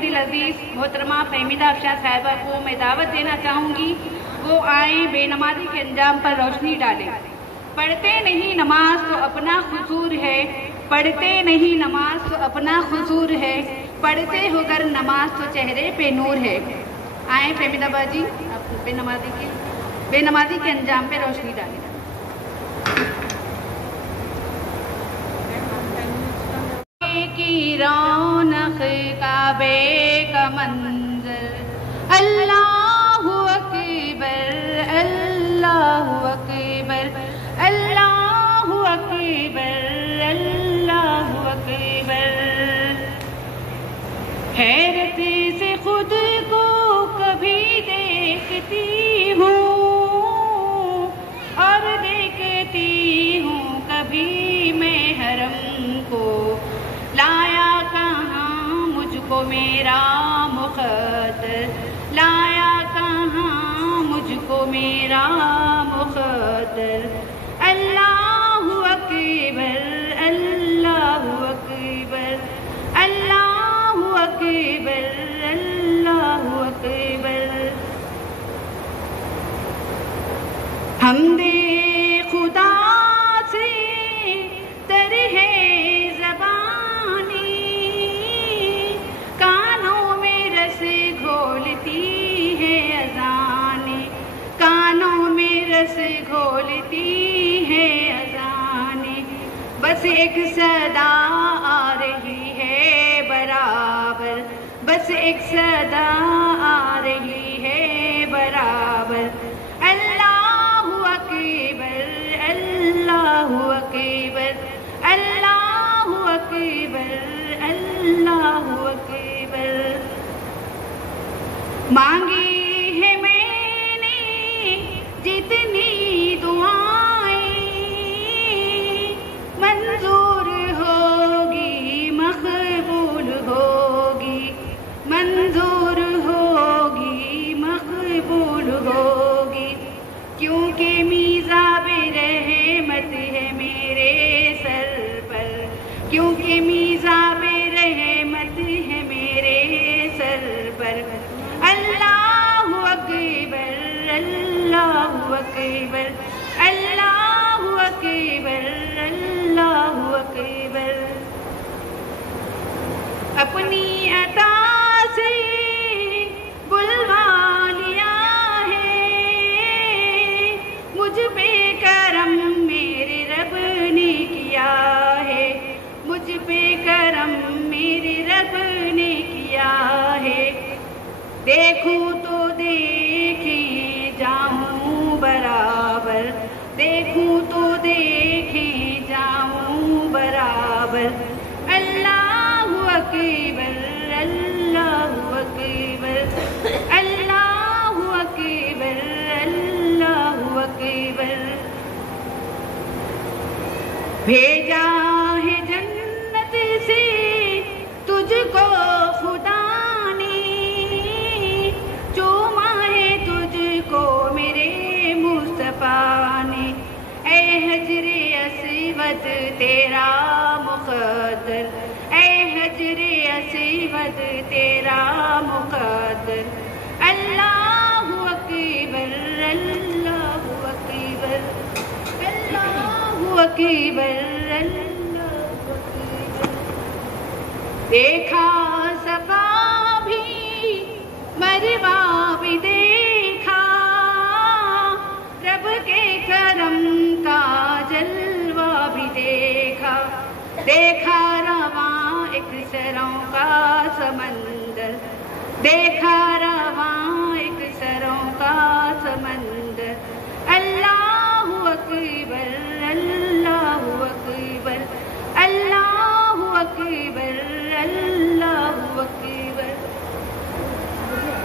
دل عزیز محترمہ فہمیدہ افشاں صاحبہ کو میں دعوت دینا چاہوں گی، وہ آئیں بے نمازی کے انجام پر روشنی ڈالیں۔ پڑھتے نہیں نماز تو اپنا قصور ہے، پڑھتے نہیں نماز تو اپنا قصور ہے، پڑھتے ہو گر نماز تو چہرے پہ نور ہے۔ آئیں فہمیدہ باجی آپ بے نمازی کے انجام پہ روشنی ڈالیں۔ کی رونق کعبے کا منظر، اللہ اکبر اللہ اکبر اللہ اکبر اللہ اکبر۔ حیرت سے خود کو کبھی دیکھتی ہوں اور دیکھتی ہوں کبھی میں حرم کو، لایا کہاں مجھ کو میرا مقدر، لایا کہاں مجھ کو میرا مقدر۔ اللہ اکبر اللہ اکبر اللہ اکبر اللہ اکبر۔ حمد خدا سے تر ہے زبانی، کانوں میں رس گھولتی ہے اذانیں، کانوں میں رس گھولتی ہے اذانیں۔ بس ایک صدا آ رہی ہے برابر، بس ایک صدا آ رہی ہے برابر۔ اللہ اکبر اللہ اکبر اللہ اکبر اللہ اکبر۔ مانگی ہے میں نے جتنی دعائیں، منظور ہوگی مقبول ہوگی، منظور ہوگی مقبول ہوگی، کیونکہ میزاب رحمت ہے میرے سر پر، کیونکہ میزاب رحمت ہے میرے سر پر۔ اللہ اکبر اللہ اکبر اللہ اکبر اللہ اکبر۔ اپنی عطا سے بلوا لیا ہے مجھ پہ کرم میرے رب نے کیا ہے، مجھ پہ کرم میرے رب نے کیا ہے۔ دیکھوں تو دیکھیں جاؤں برابر، دیکھوں تو دیکھیں جاؤں برابر۔ اللہ اکبر اللہ اکبر اللہ اکبر اللہ اکبر۔ بھیجا ہے جنت سے تجھ کو خدا نے، چوما ہے تجھ کو میرے مصطفیٰ نے۔ اے حجر اسود تیرا مقدر، اے حجر اسود تیرا مقدر۔ اللہ اکبر اللہ اکبر اللہ اکبر اللہ اکبر۔ دیکھا صفا بھی مروہ بھی دیکھا، رب کے کرم کا جلوہ بھی دیکھا، دیکھا رواں ایک سروں کا سمندر، دیکھا رواں ایک سروں کا سمندر۔ اللہ اکبر اللہ اکبر اللہ اکبر اللہ اکبر۔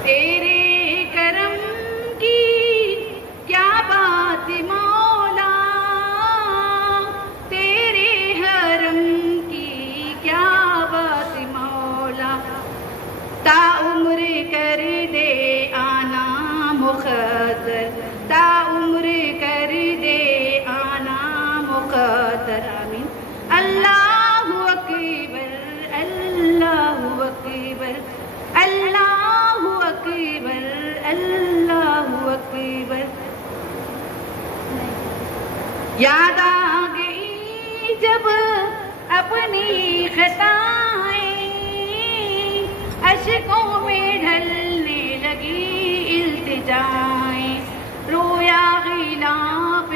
تیرے کرم کی کیا بات مولا، تیرے حرم کی کیا بات مولا، تا عمر کر اشکوں میں ڈھلنے لگی التجائیں، رویا غلاف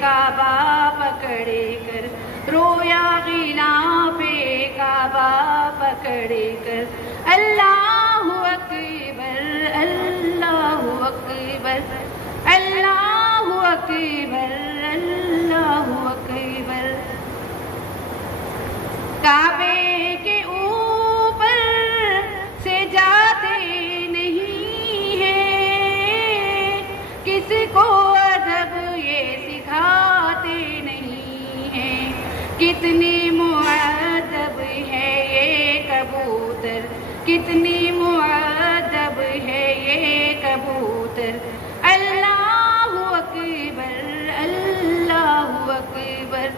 کعبہ پکڑے کر، رویا غلاف کعبہ پکڑے کر، اللہ اکبر اللہ اکبر اللہ اکبر اللہ اکبر۔ کعبے کے اوپر سے جاتے نہیں ہیں، کسی کو ادب یہ سکھاتے نہیں ہیں، کتنی مؤدب ہے یہ کبوتر، کتنی مؤدب ہے یہ کبوتر، اللہ اکبر اللہ اکبر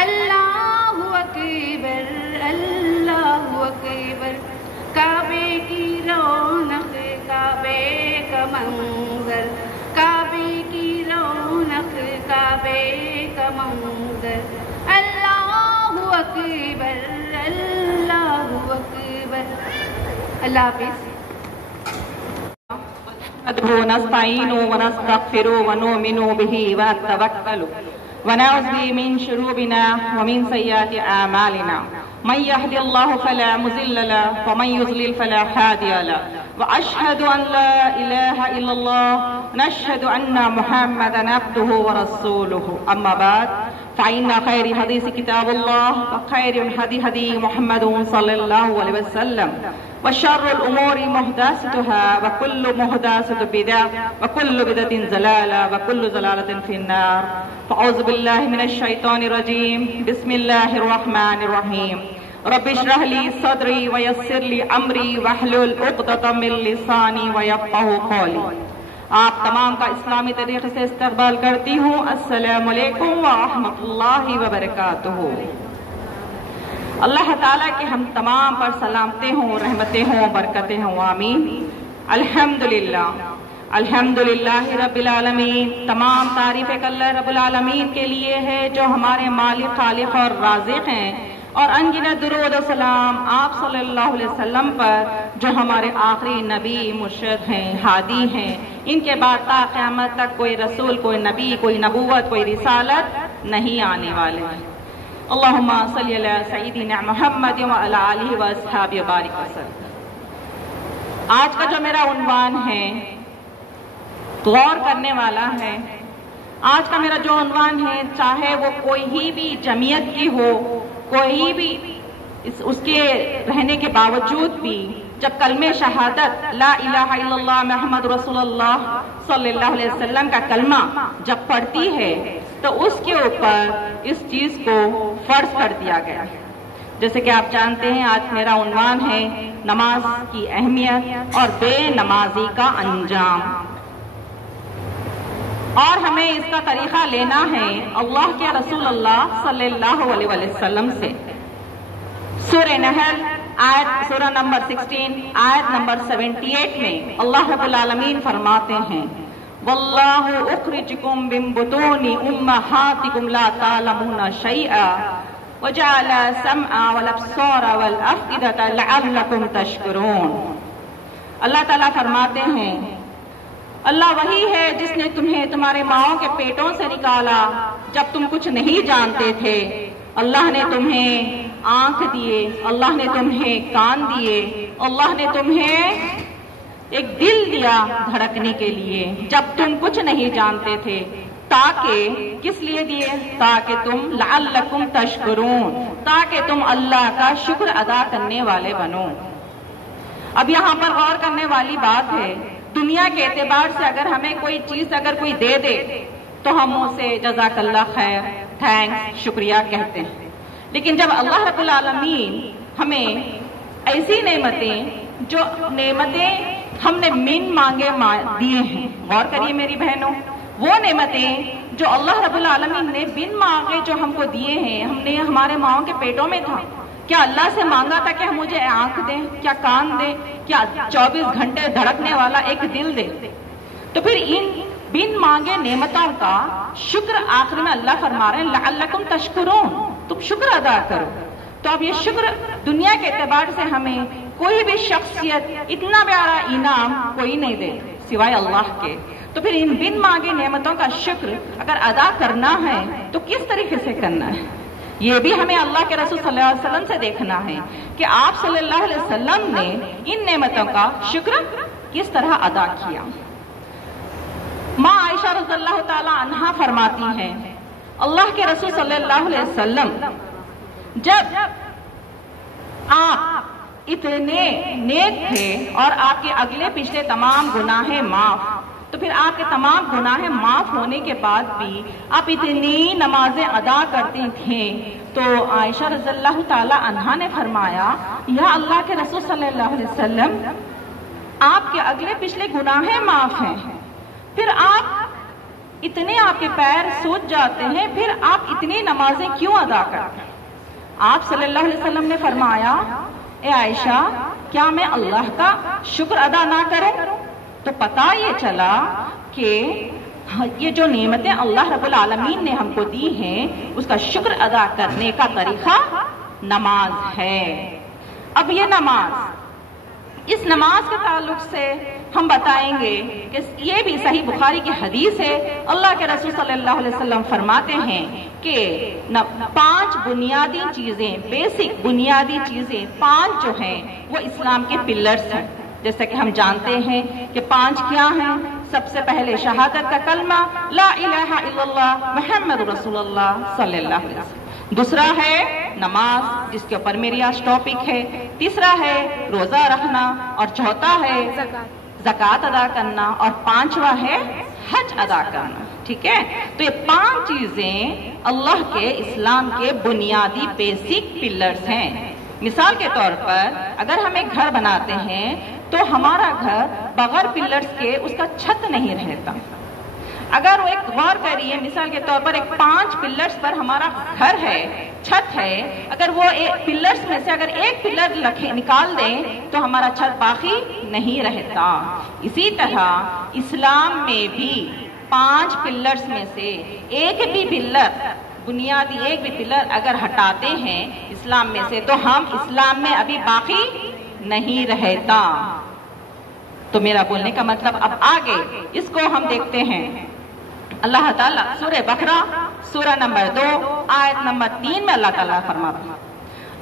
اللہ اکبر اللہ اکبر۔ کعبے کی رونق کعبے کا منظر، کعبے کی رونق کعبے کا منظر، اللہ اکبر اللہ اکبر۔ اللہ حافظ۔ نستعين ونستغفر ونؤمن به ونتوكل ونعوذ به من شرورنا ومن سيئات أعمالنا، من يهد الله فلا مضل له ومن يضلل فلا هادي له، وأشهد أن لا إله إلا الله، نشهد أن محمدا عبده ورسوله، أما بعد فإن خير الحديث كتاب الله، وخير الهدي هدي محمد صلى الله عليه وسلم، وشر الأمور محدثاتها، وكل محدثة بدعة، وكل بدعة ضلالة، وكل ضلالة في النار۔ فأعوذ بالله من الشيطان الرجيم، بسم الله الرحمن الرحيم، رب اشرح لي صدري ويسر لي أمري واحلل عقدة من لساني ويفقهوا قولي۔ آپ تمام کا اسلامی طریقے سے استقبال کرتی ہوں۔ السلام علیکم ورحمۃ اللہ وبرکاتہ۔ اللہ تعالیٰ کے ہم تمام پر سلامتیں ہوں، رحمتیں ہوں، برکتیں ہوں، آمین۔ الحمدللہ الحمدللہ رب العالمین، تمام تعریفیں اللہ رب العالمین کے لیے ہے جو ہمارے مالک، خالق اور رازق ہیں، اور انگنت درود و سلام آپ صلی اللہ علیہ وسلم پر جو ہمارے آخری نبی، مرشد ہیں، ہادی ہیں۔ ان کے بعد تا قیامت تک کوئی رسول، کوئی نبی، کوئی نبوت، کوئی رسالت نہیں آنے والے ہیں۔ اللہم صلی علی سیدنا محمد وعلی آلہ واصحابہ وبارک وسلم۔ آج کا جو میرا عنوان ہے غور کرنے والا ہے۔ آج کا میرا جو عنوان ہے، چاہے وہ کوئی ہی بھی جمعیت کی ہو، کوئی بھی اس کے رہنے کے باوجود بھی جب کلمہ شہادت لا الہ الا اللہ محمد رسول اللہ صلی اللہ علیہ وسلم کا کلمہ جب پڑھتی ہے تو اس کے اوپر اس چیز کو فرض کر دیا گیا ہے۔ جیسے کہ آپ جانتے ہیں آج میرا عنوان ہے نماز کی اہمیت اور بے نمازی کا انجام، اور ہمیں اس کا طریقہ لینا ہے اللہ کے رسول اللہ صلی اللہ علیہ وسلم سے۔ سورہ نحل سورہ نمبر 16 آیت نمبر 78 میں اللہ رب العالمین فرماتے ہیں واللہ اخرجکم من بطون امہاتکم لا تعلمون شیئا وجعل السمع والابصار والافئدۃ لعلکم تشکرون۔ اللہ تعالیٰ فرماتے ہیں اللہ وہی ہے جس نے تمہیں تمہارے ماؤں کے پیٹوں سے نکالا جب تم کچھ نہیں جانتے تھے۔ اللہ نے تمہیں آنکھ دیے، اللہ نے تمہیں کان دیے، اللہ نے تمہیں ایک دل دیا دھڑکنے کے لیے جب تم کچھ نہیں جانتے تھے، تاکہ کس لیے دیے؟ تاکہ تم لعلکم تشکرون، تاکہ تم اللہ کا شکر ادا کرنے والے بنو۔ اب یہاں پر غور کرنے والی بات ہے، دنیا کے اعتبار سے اگر ہمیں کوئی چیز اگر کوئی دے دے تو ہم اسے جزاک اللہ خیر، تھینکس، شکریہ کہتے ہیں، لیکن جب اللہ رب العالمین ہمیں ایسی نعمتیں جو نعمتیں ہم نے من مانگے دیے ہیں، غور کریے میری بہنوں، وہ نعمتیں جو اللہ رب العالمین نے بن مانگے جو ہم کو دیے ہیں، ہم نے ہمارے ماؤں کے پیٹوں میں تھا، کیا اللہ سے مانگا تھا کہ ہم مجھے آنکھ دیں، کیا کان دیں، کیا 24 گھنٹے دھڑکنے والا ایک دل دے؟ تو پھر ان بن مانگے نعمتوں کا شکر آخر میں اللہ فرما رہے ہیں لعلکم تشکرون، تم شکر ادا کرو۔ تو اب یہ شکر دنیا کے اعتبار سے ہمیں کوئی بھی شخصیت اتنا بڑا انعام کوئی نہیں دے سوائے اللہ کے. تو پھر ان بن مانگے نعمتوں کا شکر اگر ادا کرنا ہے تو کس طریقے سے کرنا ہے؟ یہ بھی ہمیں اللہ کے رسول صلی اللہ علیہ وسلم سے دیکھنا ہے کہ آپ صلی اللہ علیہ وسلم نے ان نعمتوں کا شکر کس طرح ادا کیا. ماں عائشہ رضی اللہ تعالی عنہا فرماتی ہیں اللہ کے رسول صلی اللہ علیہ وسلم جب آپ اتنے نیک تھے اور آپ کے اگلے پچھلے تمام گناہ معاف، تو پھر آپ کے تمام گناہ معاف ہونے کے بعد بھی آپ اتنی نمازیں ادا کرتی تھیں. تو عائشہ رضی اللہ تعالی عنہا نے فرمایا یا اللہ کے رسول صلی اللہ علیہ وسلم آپ کے اگلے پچھلے گناہ معاف ہیں، پھر آپ اتنے آپ کے پیر سوج جاتے ہیں، پھر آپ اتنی نمازیں کیوں ادا کرتے ہیں؟ آپ صلی اللہ علیہ وسلم نے فرمایا اے عائشہ کیا میں اللہ کا شکر ادا نہ کروں؟ تو پتہ یہ چلا کہ یہ جو نعمتیں اللہ رب العالمین نے ہم کو دی ہیں اس کا شکر ادا کرنے کا طریقہ نماز ہے. اب یہ نماز، اس نماز کے تعلق سے ہم بتائیں گے کہ یہ بھی صحیح بخاری کی حدیث ہے. اللہ کے رسول صلی اللہ علیہ وسلم فرماتے ہیں کہ 5 بنیادی چیزیں، بیسک بنیادی چیزیں 5 جو ہیں وہ اسلام کے پلرز ہیں. جیسا کہ ہم جانتے ہیں کہ 5 کیا ہیں؟ سب سے پہلے شہادت کا کلمہ لا الہ الا اللہ محمد رسول اللہ صلی اللہ علیہ وسلم. دوسرا ہے نماز جس کے اوپر میری آج ٹاپک ہے. تیسرا ہے روزہ رکھنا، اور چوتھا ہے زکوٰۃ ادا کرنا، اور 5واں ہے حج ادا کرنا. ٹھیک ہے، تو یہ 5 چیزیں اللہ کے اسلام کے بنیادی بیسک پلرز ہیں. مثال کے طور پر اگر ہم ایک گھر بناتے ہیں تو ہمارا گھر بغیر پلرز کے اس کا چھت نہیں رہتا. اگر وہ ایک غور کریے، مثال کے طور پر ایک 5 پلرز پر ہمارا گھر ہے، چھت ہے، اگر وہ پلرز میں سے اگر ایک پلر نکال دیں تو ہمارا چھت باقی نہیں رہتا. اسی طرح اسلام میں بھی 5 پلرز میں سے ایک بھی پلر، بنیادی ایک بھی پلر اگر ہٹاتے ہیں اسلام میں سے تو ہم اسلام میں ابھی باقی نہیں رہتا. تو میرا بولنے کا مطلب اب آگے اس کو ہم دیکھتے ہیں. اللہ تعالیٰ سورہ بقرہ سورہ نمبر 2 آیت نمبر 3 میں اللہ تعالیٰ فرماتا ہے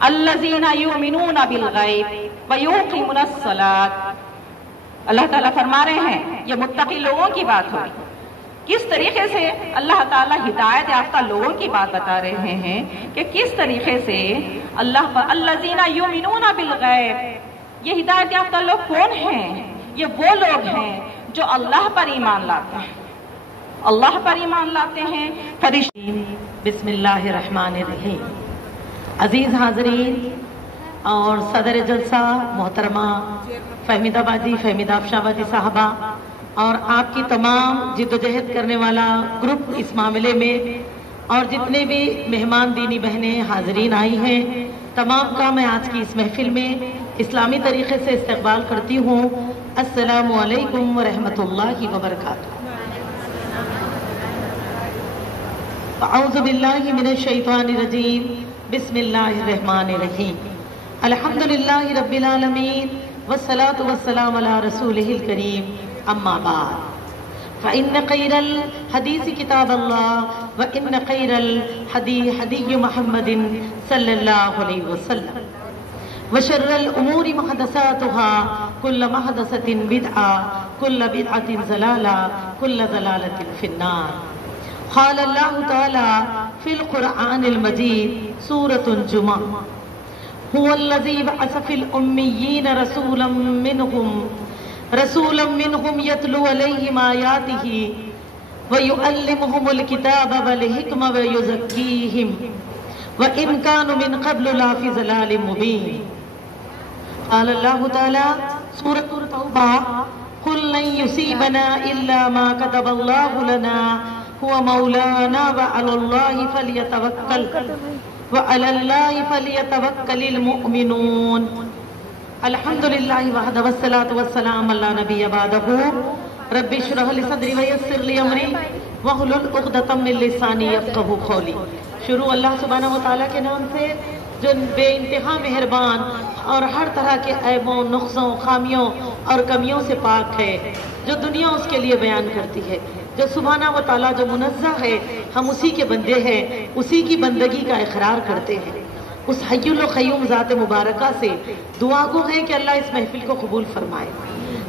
الذین یؤمنون بالغیب ویقیمون الصلاۃ. اللہ تعالیٰ فرما رہے ہیں یہ متقی لوگوں کی بات ہوئی. کس طریقے سے اللہ تعالیٰ ہدایت یافتہ لوگوں کی بات بتا رہے ہیں کہ کس طریقے سے اللہ پر الذین یؤمنون بالغیب. یہ ہدایت یافتہ لوگ کون ہیں؟ یہ وہ لوگ ہیں جو اللہ پر ایمان لاتے ہیں، اللہ پر ایمان لاتے ہیں. بسم اللہ الرحمن الرحیم. عزیز حاضرین اور صدر جلسہ محترمہ فہمیدہ باجی، فہمیدہ افشاں باجی صاحبہ، اور آپ کی تمام جد و جہد کرنے والا گروپ اس معاملے میں، اور جتنے بھی مہمان دینی بہنیں حاضرین آئی ہیں، تمام کا میں آج کی اس محفل میں اسلامی طریقے سے استقبال کرتی ہوں. السلام علیکم ورحمۃ اللہ وبرکاتہ. اعوذ باللہ من الشیطان الرجیم. بسم اللہ الرحمن الرحیم. الحمد للہ رب العالمین والصلاة والسلام علی رسولہ الکریم. اما بعد فإن خیر الحدیث کتاب اللہ وإن خیر الحدی حدی محمد صلی اللہ علیہ وسلم وشر الامور محدثاتها كل محدثة بدعة كل بدعة ضلالة كل ضلالة في النار. قال الله تعالى في القرآن المجيد سورة الجمعة هو الذي بعث في الأميين رسولا منهم يتلو عليهم آياته ويعلمهم الكتاب والحكمة ويزكيهم وإن كانوا من قبل لفي ضلال مبين. قال الله تعالى سورة التوبة قل لن يصيبنا إلا ما كتب الله لنا هو مولانا وعلى الله فليتوكل المؤمنون. الحمد للہ وحدہ والصلاة والسلام علی نبی بعدہ. رب اشرح لی صدری ویسر لی امری واحلل عقدۃ من لسانی یفقہوا قولی. شروع اللہ سبحانہ و تعالیٰ کے نام سے جو بے انتہا مہربان اور ہر طرح کے عیبوں، نقصوں، خامیوں اور کمیوں سے پاک ہے، جو دنیا اس کے لیے بیان کرتی ہے، جو سبحانہ و تعالیٰ جو منزہ ہے، ہم اسی کے بندے ہیں، اسی کی بندگی کا اقرار کرتے ہیں۔ اس حی القیوم ذات مبارکہ سے دعا گو ہیں کہ اللہ اس محفل کو قبول فرمائے۔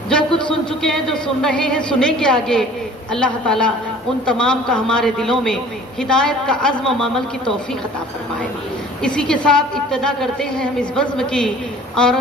جو کچھ سن چکے ہیں، جو سن رہے ہیں، سنیں گے آگے، اللہ تعالیٰ ان تمام کا ہمارے دلوں میں ہدایت کا عزم و عمل کی توفیق عطا فرمائے۔ اسی کے ساتھ ابتدا کرتے ہیں ہم اس بزم کی، اور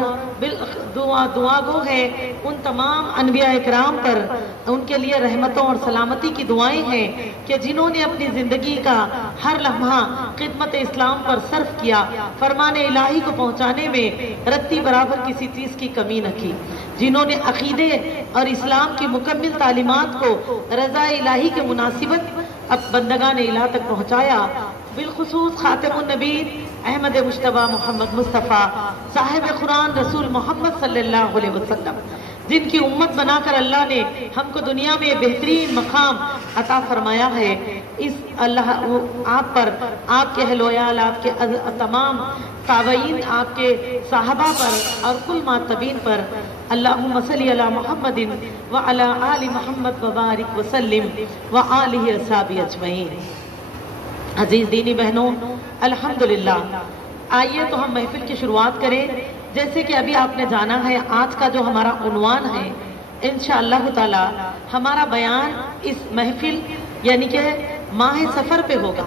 دعا گو ہے ان تمام انبیاء اکرام پر، ان کے لیے رحمتوں اور سلامتی کی دعائیں ہیں کہ جنہوں نے اپنی زندگی کا ہر لمحہ خدمت اسلام پر صرف کیا، فرمان الہی کو پہنچانے میں رتی برابر کسی چیز کی کمی نہ کی، جنہوں نے عقیدے اور اسلام کی مکمل تعلیمات کو رضا الہی کے مناسبت اب بندگان الہ تک پہنچایا، بالخصوص خاتم النبی احمد مجتبی محمد مصطفیٰ صاحب قرآن رسول محمد صلی اللہ علیہ وسلم، جن کی امت بنا کر اللہ نے ہم کو دنیا میں بہترین مقام عطا فرمایا ہے۔ اس اللہ آپ پر، آپ کے اہل و عیال، آپ کے تمام تابعین، آپ کے صحابہ پر اور کل ماتبین پر اللہم صلی علی محمد وعلی آل محمد وبارک وسلم وآلہ اصحابہ اجمعین۔ عزیز دینی بہنوں، الحمدللہ، آئیے تو ہم محفل کی شروعات کریں۔ جیسے کہ ابھی آپ نے جانا ہے، آج کا جو ہمارا عنوان ہے، انشاءاللہ تعالی ہمارا بیان اس محفل یعنی کہ ماہ سفر پہ ہوگا۔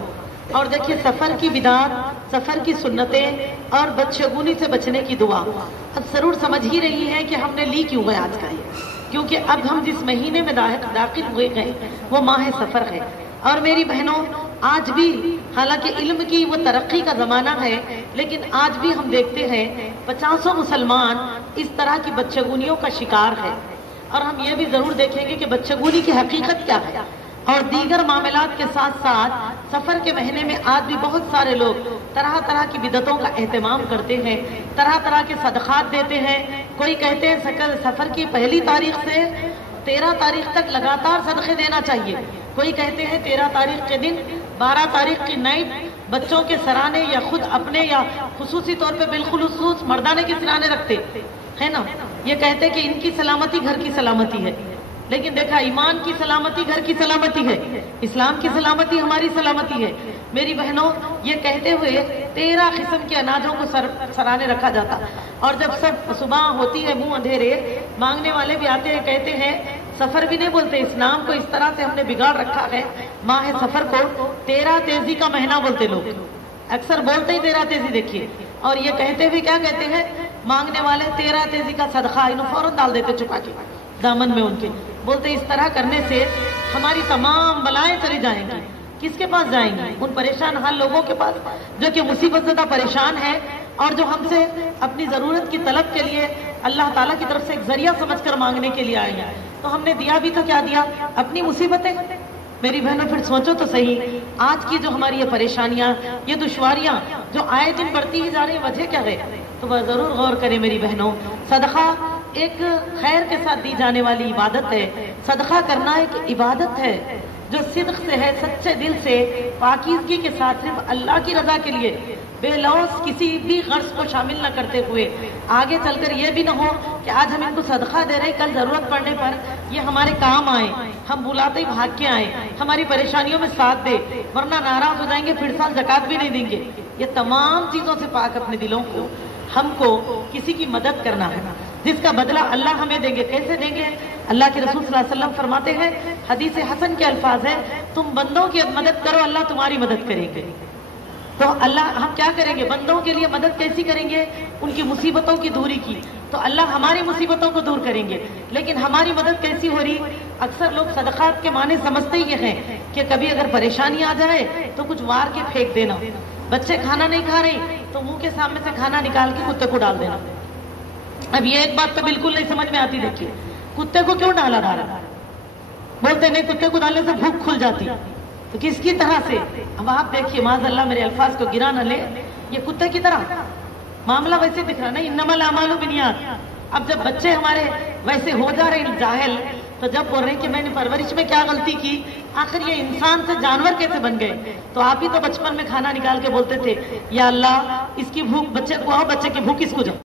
اور دیکھیے، سفر کی بدعات، سفر کی سنتیں اور بدشگونی سے بچنے کی دعا، اب ضرور سمجھ ہی رہی ہے کہ ہم نے لی کیوں ہے آج کا یہ، کیونکہ اب ہم جس مہینے میں داخل ہوئے ہیں وہ ماہ سفر ہے۔ اور میری بہنوں، آج بھی حالانکہ علم کی وہ ترقی کا زمانہ ہے، لیکن آج بھی ہم دیکھتے ہیں 50 مسلمان اس طرح کی بدشگونیوں کا شکار ہے۔ اور ہم یہ بھی ضرور دیکھیں گے کہ بدشگونی کی حقیقت کیا ہے، اور دیگر معاملات کے ساتھ ساتھ سفر کے مہینے میں آج بھی بہت سارے لوگ طرح طرح کی بدعتوں کا اہتمام کرتے ہیں، طرح طرح کے صدقات دیتے ہیں۔ کوئی کہتے ہیں سفر کی پہلی تاریخ سے 13 تاریخ تک لگاتار صدقے دینا چاہیے، کوئی کہتے ہیں 13 تاریخ کے دن 12 تاریخ کی نائٹ بچوں کے سرانے یا خود اپنے یا خصوصی طور پہ بالخصوص مردانے کے سرانے رکھتے ہے نا۔ یہ کہتے کہ ان کی سلامتی گھر کی سلامتی ہے، لیکن دیکھا، ایمان کی سلامتی گھر کی سلامتی ہے، اسلام کی سلامتی ہماری سلامتی ہے۔ میری بہنوں، یہ کہتے ہوئے 13 قسم کے اناجوں کو سرانے رکھا جاتا، اور جب سب صبح ہوتی ہے، منہ اندھیرے، مانگنے والے بھی آتے ہیں، کہتے ہیں سفر بھی نہیں بولتے، اسلام کو اس طرح سے ہم نے بگاڑ رکھا ہے، ماہ سفر کو 13 تیزی کا مہینہ بولتے لوگ، اکثر بولتے ہی 13 تیزی۔ دیکھیے، اور یہ کہتے ہوئے کیا کہتے ہیں، مانگنے والے 13 تیزی کا صدقہ انہوں فوراً ڈال دیتے چھپا کے دامن میں ان کے، بولتے اس طرح کرنے سے ہماری تمام بلائیں چلی جائیں گی۔ کس کے پاس جائیں گی؟ ان پریشان حال لوگوں کے پاس جو کہ مصیبت زدہ پریشان ہے، اور جو ہم سے اپنی ضرورت کی طلب کے لیے اللہ تعالیٰ کی طرف سے ایک ذریعہ سمجھ کر مانگنے کے لیے آئے ہیں۔ تو ہم نے دیا بھی تو کیا دیا؟ اپنی مصیبتیں۔ میری بہنوں، پھر سوچو تو صحیح، آج کی جو ہماری یہ پریشانیاں، یہ دشواریاں جو آئے دن بڑھتی ہی جا رہی، وجہ کیا ہے؟ تو وہ ضرور غور کریں میری بہنوں۔ صدقہ ایک خیر کے ساتھ دی جانے والی عبادت ہے، صدقہ کرنا ایک عبادت ہے جو صدق سے ہے، سچے دل سے، پاکیزگی کے ساتھ، صرف اللہ کی رضا کے لیے، بے لوث کسی بھی غرض کو شامل نہ کرتے ہوئے، آگے چل کر یہ بھی نہ ہو کہ آج ہم ان کو صدقہ دے رہے، کل ضرورت پڑنے پر یہ ہمارے کام آئے، ہم بلاتے ہی بھاگ کے آئے، ہماری پریشانیوں میں ساتھ دے، ورنہ ناراض ہو جائیں گے، پھر سال زکوٰۃ بھی نہیں دیں گے۔ یہ تمام چیزوں سے پاک اپنے دلوں کو، ہم کو کسی کی مدد کرنا ہے جس کا بدلہ اللہ ہمیں دیں گے۔ کیسے دیں گے؟ اللہ کے رسول صلی اللہ علیہ وسلم فرماتے ہیں، حدیث حسن کے الفاظ ہیں، تم بندوں کی مدد کرو، اللہ تمہاری مدد کریں گے۔ تو اللہ ہم کیا کریں گے؟ بندوں کے لیے مدد کیسی کریں گے؟ ان کی مصیبتوں کی دوری کی، تو اللہ ہماری مصیبتوں کو دور کریں گے۔ لیکن ہماری مدد کیسی ہو رہی؟ اکثر لوگ صدقات کے معنی سمجھتے ہی ہیں کہ کبھی اگر پریشانی آ جائے تو کچھ وار کے پھینک دینا، بچے کھانا نہیں کھا رہے تو منہ کے سامنے سے کھانا نکال کے کتے کو ڈال دینا۔ اب یہ ایک بات تو بالکل نہیں سمجھ میں آتی، دیکھیے کتے کو کیوں ڈالا جا رہا؟ بولتے نہیں کتے کو ڈالنے سے بھوک کھل جاتی، تو کس کی طرح سے؟ اب آپ دیکھیے، معاذ اللہ میرے الفاظ کو گرا نہ لے، یہ کتے کی طرح معاملہ ویسے دکھ رہا نہیں، انما الاعمال بالنیات۔ اب جب بچے ہمارے ویسے ہو جا رہے ہیں جاہل، تو جب بول رہے ہیں کہ میں نے پرورش میں کیا غلطی کی، آخر یہ انسان سے جانور کیسے بن گئے؟ تو آپ ہی تو بچپن میں کھانا نکال کے بولتے تھے، یا اللہ اس کی بھوک بچے کو آؤ، بچے کی بھوک اس کو جاؤ.